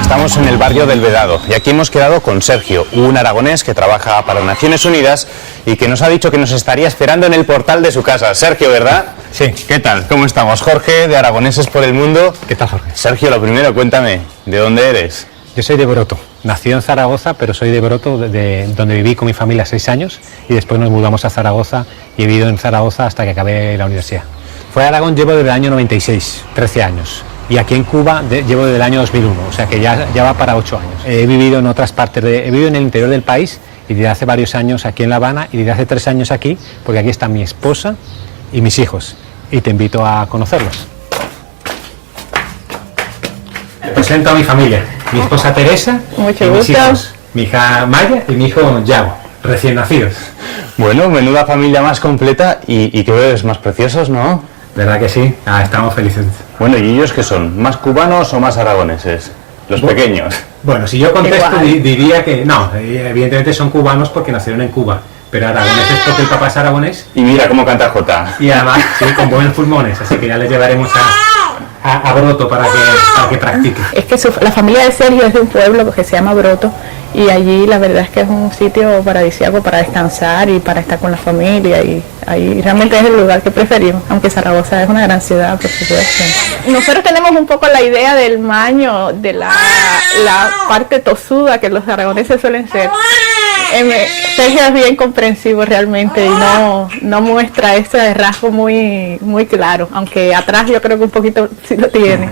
Estamos en el barrio del Vedado y aquí hemos quedado con Sergio, un aragonés que trabaja para Naciones Unidas y que nos ha dicho que nos estaría esperando en el portal de su casa. Sergio, ¿verdad? Sí. ¿Qué tal? ¿Cómo estamos? Jorge, de Aragoneses por el Mundo. ¿Qué tal, Jorge? Sergio, lo primero, cuéntame, ¿de dónde eres? Yo soy de Broto. Nací en Zaragoza, pero soy de Broto, donde viví con mi familia 6 años y después nos mudamos a Zaragoza y he vivido en Zaragoza hasta que acabé la universidad. Fuera de Aragón llevo desde el año 96, 13 años. Y aquí en Cuba llevo desde el año 2001, o sea que ya va para 8 años. He vivido en otras partes, he vivido en el interior del país y desde hace varios años aquí en La Habana y desde hace 3 años aquí, porque aquí está mi esposa y mis hijos. Y te invito a conocerlos. Te presento a mi familia, mi esposa Teresa, mucho y mis gusto. hijos, mi hija Maya y mi hijo Yago, recién nacidos. Bueno, menuda familia más completa y qué bebés más preciosos, ¿no? ¿Verdad que sí? Estamos felices. Bueno, ¿y ellos qué son? ¿Más cubanos o más aragoneses? Los pequeños. Bueno, si yo contesto diría que no, evidentemente son cubanos porque nacieron en Cuba, pero aragoneses porque el papá es aragonés. Y mira cómo canta Jota. Y además, sí, con buenos pulmones, así que ya les llevaremos a Broto para que practique. Es que la familia de Sergio es de un pueblo que se llama Broto y allí la verdad es que es un sitio paradisíaco para descansar y para estar con la familia y ahí realmente es el lugar que preferimos, aunque Zaragoza es una gran ciudad, por supuesto. Nosotros tenemos un poco la idea del maño, de la parte tosuda que los aragoneses suelen ser. Sergio es bien comprensivo realmente y no muestra ese rasgo muy claro, aunque atrás yo creo que un poquito sí lo tiene.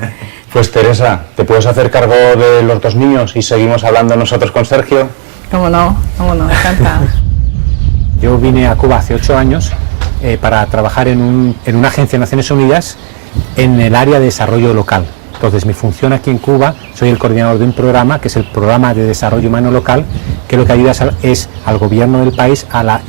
Pues Teresa, ¿te puedes hacer cargo de los 2 niños y seguimos hablando nosotros con Sergio? Cómo no, encantada. Yo vine a Cuba hace 8 años para trabajar en una agencia de Naciones Unidas en el área de desarrollo local. Entonces mi función aquí en Cuba, soy el coordinador de un programa que es el Programa de Desarrollo Humano Local, que lo que ayuda es al gobierno del país a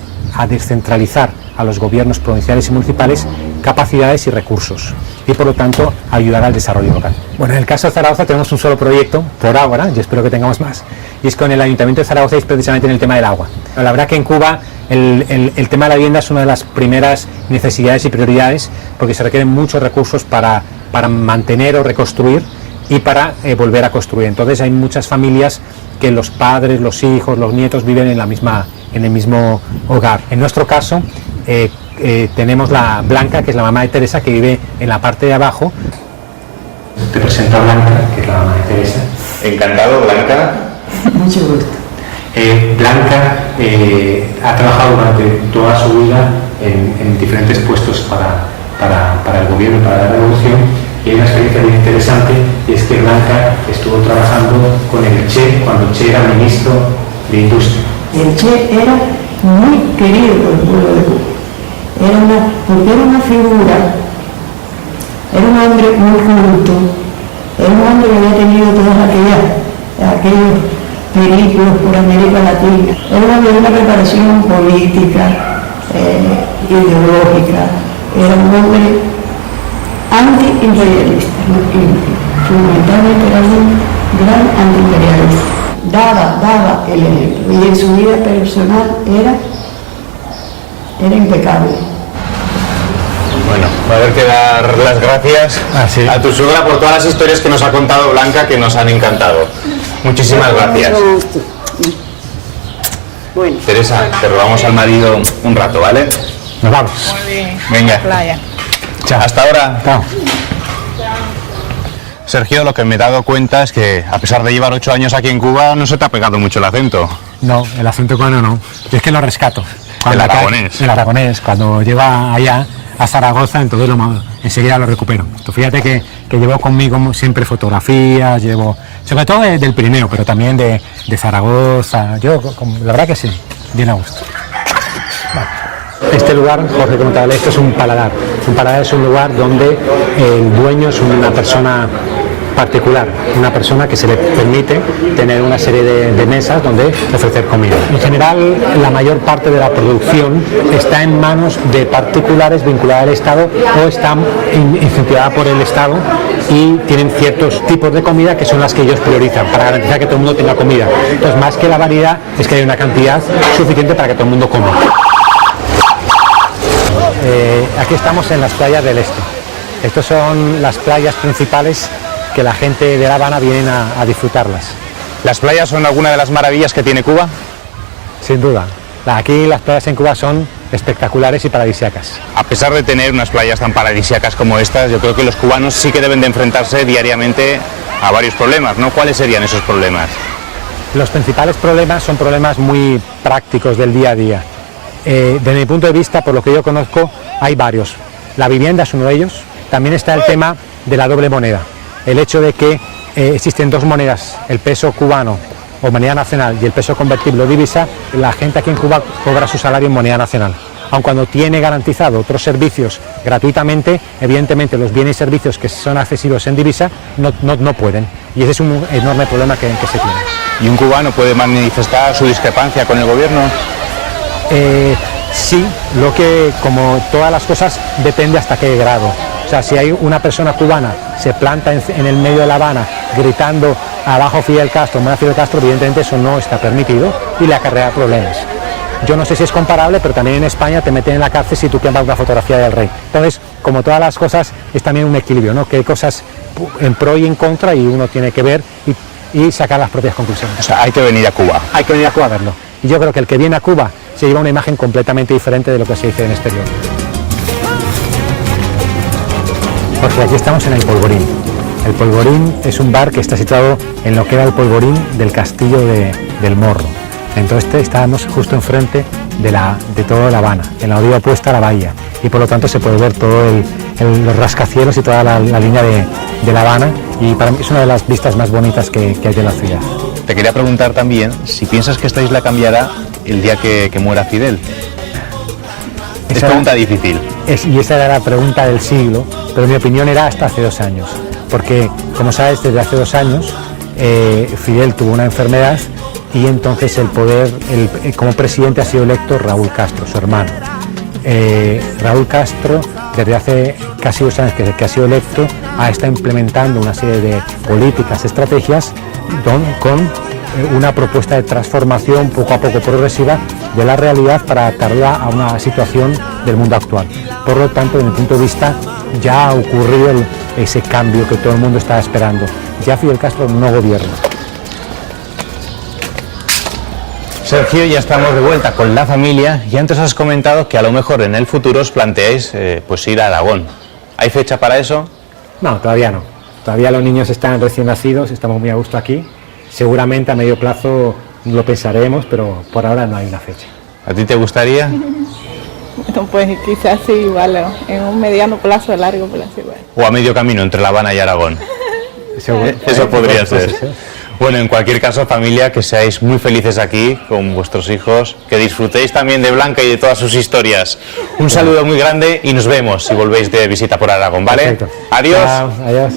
descentralizar a los gobiernos provinciales y municipales capacidades y recursos y por lo tanto ayudar al desarrollo local. Bueno, en el caso de Zaragoza tenemos un solo proyecto por ahora y espero que tengamos más, y es con el Ayuntamiento de Zaragoza y es precisamente en el tema del agua. La verdad que en Cuba el tema de la vivienda es una de las primeras necesidades y prioridades porque se requieren muchos recursos para mantener o reconstruir y para volver a construir. Entonces hay muchas familias que los padres, los hijos, los nietos viven en el mismo hogar. En nuestro caso tenemos la Blanca, que es la mamá de Teresa, que vive en la parte de abajo. Te presento a Blanca, que es la mamá de Teresa. Encantado, Blanca. Mucho gusto. Blanca ha trabajado durante toda su vida en diferentes puestos para el gobierno, para la revolución, y hay una experiencia muy interesante, y es que Blanca estuvo trabajando con el Che cuando el Che era ministro de Industria. El Che era muy querido por el pueblo de Cuba. Porque era una figura, era un hombre muy culto, era un hombre que había tenido todos aquellos periplos por América Latina. Era un hombre de una preparación política, ideológica, era un hombre anti-imperialista, fundamentalmente era un gran anti-imperialista. Daba el ejemplo y en su vida personal era impecable. Bueno, va a haber que dar las gracias a tu suegra por todas las historias que nos ha contado Blanca, que nos han encantado. Muchísimas gracias. Bueno, Teresa, te robamos al marido un rato, ¿vale? Nos vamos. Muy bien. Venga. Playa. Chao. Hasta ahora. Chao. Sergio, lo que me he dado cuenta es que, a pesar de llevar 8 años aquí en Cuba, no se te ha pegado mucho el acento. No, el acento cubano no. Yo es que lo rescato. El aragonés. El aragonés. Cuando llego allá a Zaragoza, entonces enseguida lo recupero. Tú fíjate que llevo conmigo siempre fotografías, sobre todo del Pirineo, pero también de Zaragoza. La verdad que sí, bien a gusto. Vale. Este lugar, Jorge, como te hablé, esto es un paladar. Un paladar es un lugar donde el dueño es una persona particular, una persona que se le permite tener una serie de mesas donde ofrecer comida. En general, la mayor parte de la producción está en manos de particulares vinculadas al Estado o está incentivada por el Estado y tienen ciertos tipos de comida que son las que ellos priorizan para garantizar que todo el mundo tenga comida. Entonces, más que la variedad, es que hay una cantidad suficiente para que todo el mundo coma. Aquí estamos en las playas del este. Estas son las playas principales que la gente de La Habana vienen a disfrutarlas. ¿Las playas son alguna de las maravillas que tiene Cuba? Sin duda. Aquí las playas en Cuba son espectaculares y paradisíacas. A pesar de tener unas playas tan paradisíacas como estas, yo creo que los cubanos sí que deben de enfrentarse diariamente a varios problemas, ¿no? ¿Cuáles serían esos problemas? Los principales problemas son problemas muy prácticos del día a día. Desde mi punto de vista, por lo que yo conozco, hay varios. La vivienda es uno de ellos. También está el tema de la doble moneda. El hecho de que existen dos monedas, el peso cubano o moneda nacional y el peso convertible o divisa, la gente aquí en Cuba cobra su salario en moneda nacional. Aun cuando tiene garantizado otros servicios gratuitamente, evidentemente los bienes y servicios que son accesibles en divisa no pueden. Y ese es un enorme problema que se tiene. ¿Y un cubano puede manifestar su discrepancia con el gobierno? Sí, lo que, como todas las cosas, depende hasta qué grado. O sea, si hay una persona cubana se planta en el medio de La Habana gritando abajo Fidel Castro, más Fidel Castro, evidentemente eso no está permitido y le acarrea problemas. Yo no sé si es comparable, pero también en España te meten en la cárcel si tú quemas una fotografía del rey. Entonces, como todas las cosas, es también un equilibrio, ¿no? Que hay cosas en pro y en contra y uno tiene que ver y sacar las propias conclusiones. O sea, hay que venir a Cuba. Hay que venir a Cuba a verlo. Y yo creo que el que viene a Cuba se lleva una imagen completamente diferente de lo que se dice en exterior. Porque aquí estamos en el Polvorín. El Polvorín es un bar que está situado en lo que era el Polvorín del castillo del Morro. Entonces estábamos justo enfrente de toda La Habana, en la orilla opuesta a la bahía. Y por lo tanto se puede ver todo los rascacielos y toda la línea de La Habana. Y para mí es una de las vistas más bonitas que hay de la ciudad. Te quería preguntar también si piensas que esta isla cambiará el día que muera Fidel. Es pregunta difícil. Y esa era la pregunta del siglo, pero mi opinión era hasta hace 2 años. Porque, como sabes, desde hace 2 años Fidel tuvo una enfermedad y entonces el poder, como presidente ha sido electo Raúl Castro, su hermano. Raúl Castro, desde hace casi 2 años que ha sido electo, está implementando una serie de políticas, estrategias con una propuesta de transformación poco a poco progresiva de la realidad para adaptarla a una situación del mundo actual. Por lo tanto, desde mi punto de vista, ya ha ocurrido ese cambio que todo el mundo estaba esperando. Ya Fidel Castro no gobierna. Sergio, ya estamos de vuelta con la familia y antes has comentado que a lo mejor en el futuro os planteáis pues ir a Aragón. ¿Hay fecha para eso? No, todavía no. Todavía los niños están recién nacidos, estamos muy a gusto aquí. Seguramente a medio plazo lo pensaremos, pero por ahora no hay una fecha. ¿A ti te gustaría? No, pues quizás sí, vale, en un mediano plazo, largo plazo igual. ¿O a medio camino entre La Habana y Aragón? Eso podría ser. Bueno, en cualquier caso, familia, que seáis muy felices aquí con vuestros hijos, que disfrutéis también de Blanca y de todas sus historias. Un saludo muy grande y nos vemos si volvéis de visita por Aragón, ¿vale? Perfecto. Adiós. Chao, adiós.